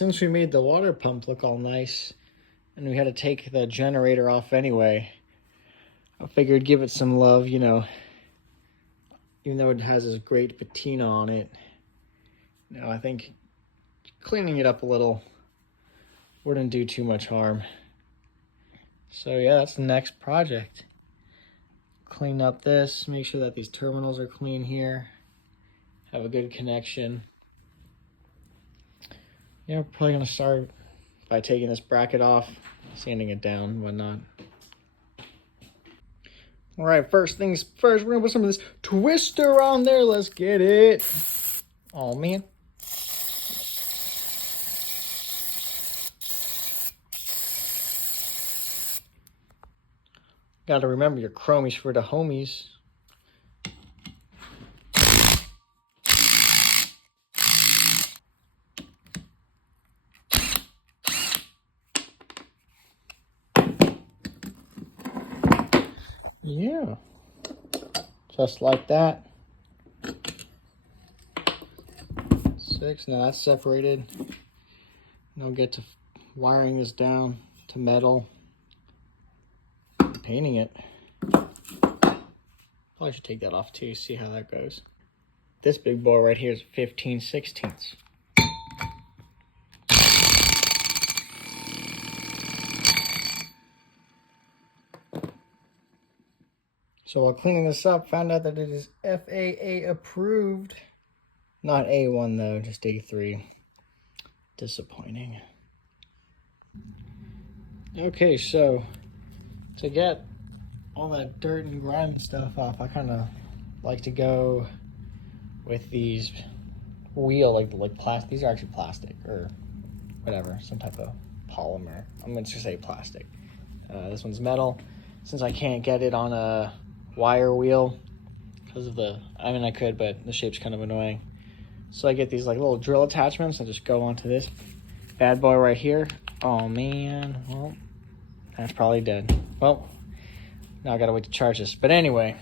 since we made the water pump look all nice and we had to take the generator off anyway, I figured give it some love, you know, even though it has this great patina on it. You know, I think cleaning it up a little wouldn't do too much harm. So yeah, that's the next project. Clean up this, make sure that these terminals are clean here, have a good connection. Yeah, we're probably gonna start by taking this bracket off, sanding it down and whatnot. All right, first things first, we're gonna put some of this twister on there. Let's get it. Oh man. Gotta remember your chromies for the homies. Yeah, just like that. 6, now that's separated. Now we'll get to wiring this down to metal, painting it. Probably should take that off too, see how that goes. This big boy right here is 15/16. So while cleaning this up, found out that it is FAA approved. Not A1 though, just A3. Disappointing. Okay, so to get all that dirt and grime stuff off, I kind of like to go with these wheel, like plastic. These are actually plastic or whatever, some type of polymer. I'm going to say plastic. This one's metal. Since I can't get it on a wire wheel because of the, I mean I could, but the shape's kind of annoying. So I get these like little drill attachments and just go onto this bad boy right here. Oh man, well, that's probably dead. Well, now I gotta wait to charge this. But anyway,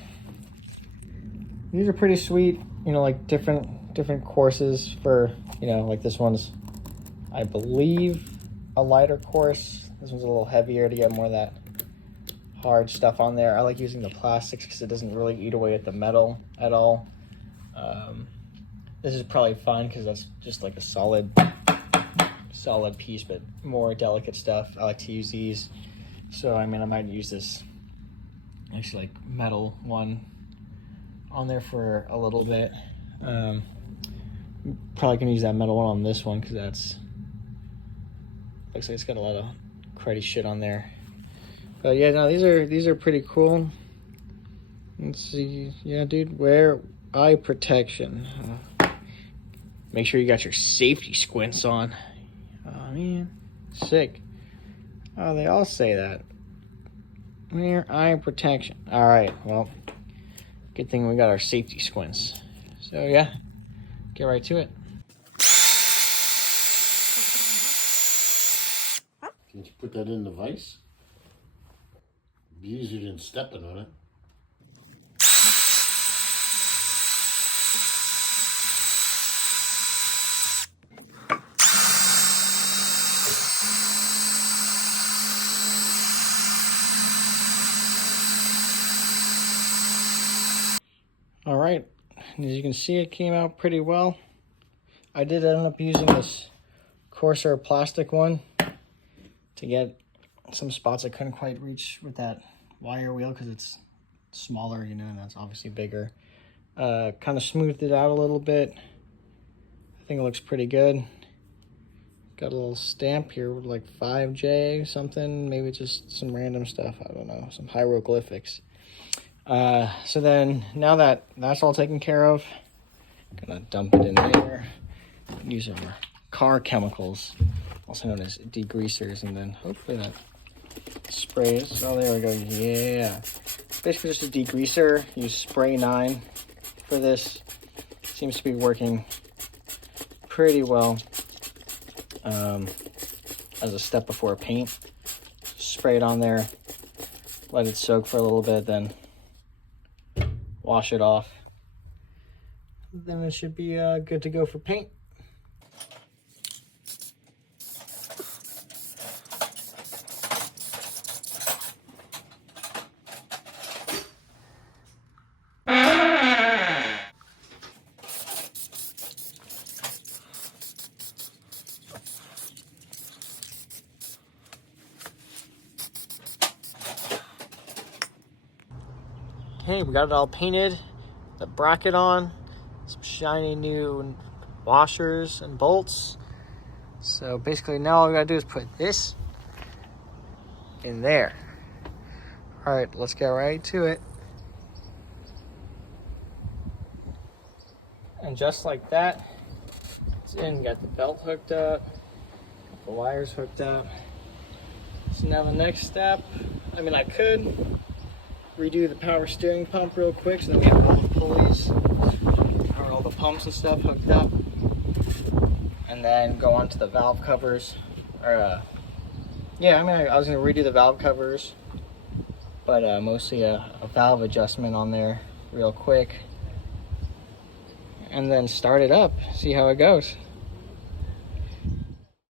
these are pretty sweet, you know, like different courses for, you know, like this one's, I believe, a lighter course. This one's a little heavier to get more of that hard stuff on there. I like using the plastics because it doesn't really eat away at the metal at all. This is probably fine because that's just like a solid piece, but more delicate stuff. I like to use these. So I mean, I might use this actually like metal one on there for a little bit. Probably gonna use that metal one on this one because that's looks like it's got a lot of cruddy shit on there. But yeah, no, these are pretty cool. Let's see, yeah, dude, wear eye protection. Make sure you got your safety squints on. Oh man, sick. Oh, they all say that. Wear eye protection. All right, well, good thing we got our safety squints. So yeah, get right to it. Can you put that in the vise? Be easier than stepping on it. All right, as you can see, it came out pretty well. I did end up using this coarser plastic one to get some spots I couldn't quite reach with that wire wheel because it's smaller, you know, and that's obviously bigger. Kind of smoothed it out a little bit. I think it looks pretty good. Got a little stamp here with like 5J something, maybe just some random stuff, I don't know, some hieroglyphics. So then, now that that's all taken care of, I'm gonna dump it in there. Use our car chemicals, also known as degreasers, and then hopefully that sprays. Oh, there we go. Yeah, basically just a degreaser. Use spray 9 for this. Seems to be working pretty well as a step before paint. Spray it on there, let it soak for a little bit, then wash it off. Then it should be good to go for paint. hey, we got it all painted, the bracket on, some shiny new washers and bolts. So basically now all we gotta do is put this in there. All right, let's get right to it. And just like that, it's in. Got the belt hooked up, got the wires hooked up. So now the next step, I mean, I could redo the power steering pump real quick, so then we have all the pulleys, or all the pumps and stuff hooked up, and then go on to the valve covers. Or yeah, I mean, I was gonna redo the valve covers, but mostly a valve adjustment on there real quick, and then start it up, see how it goes.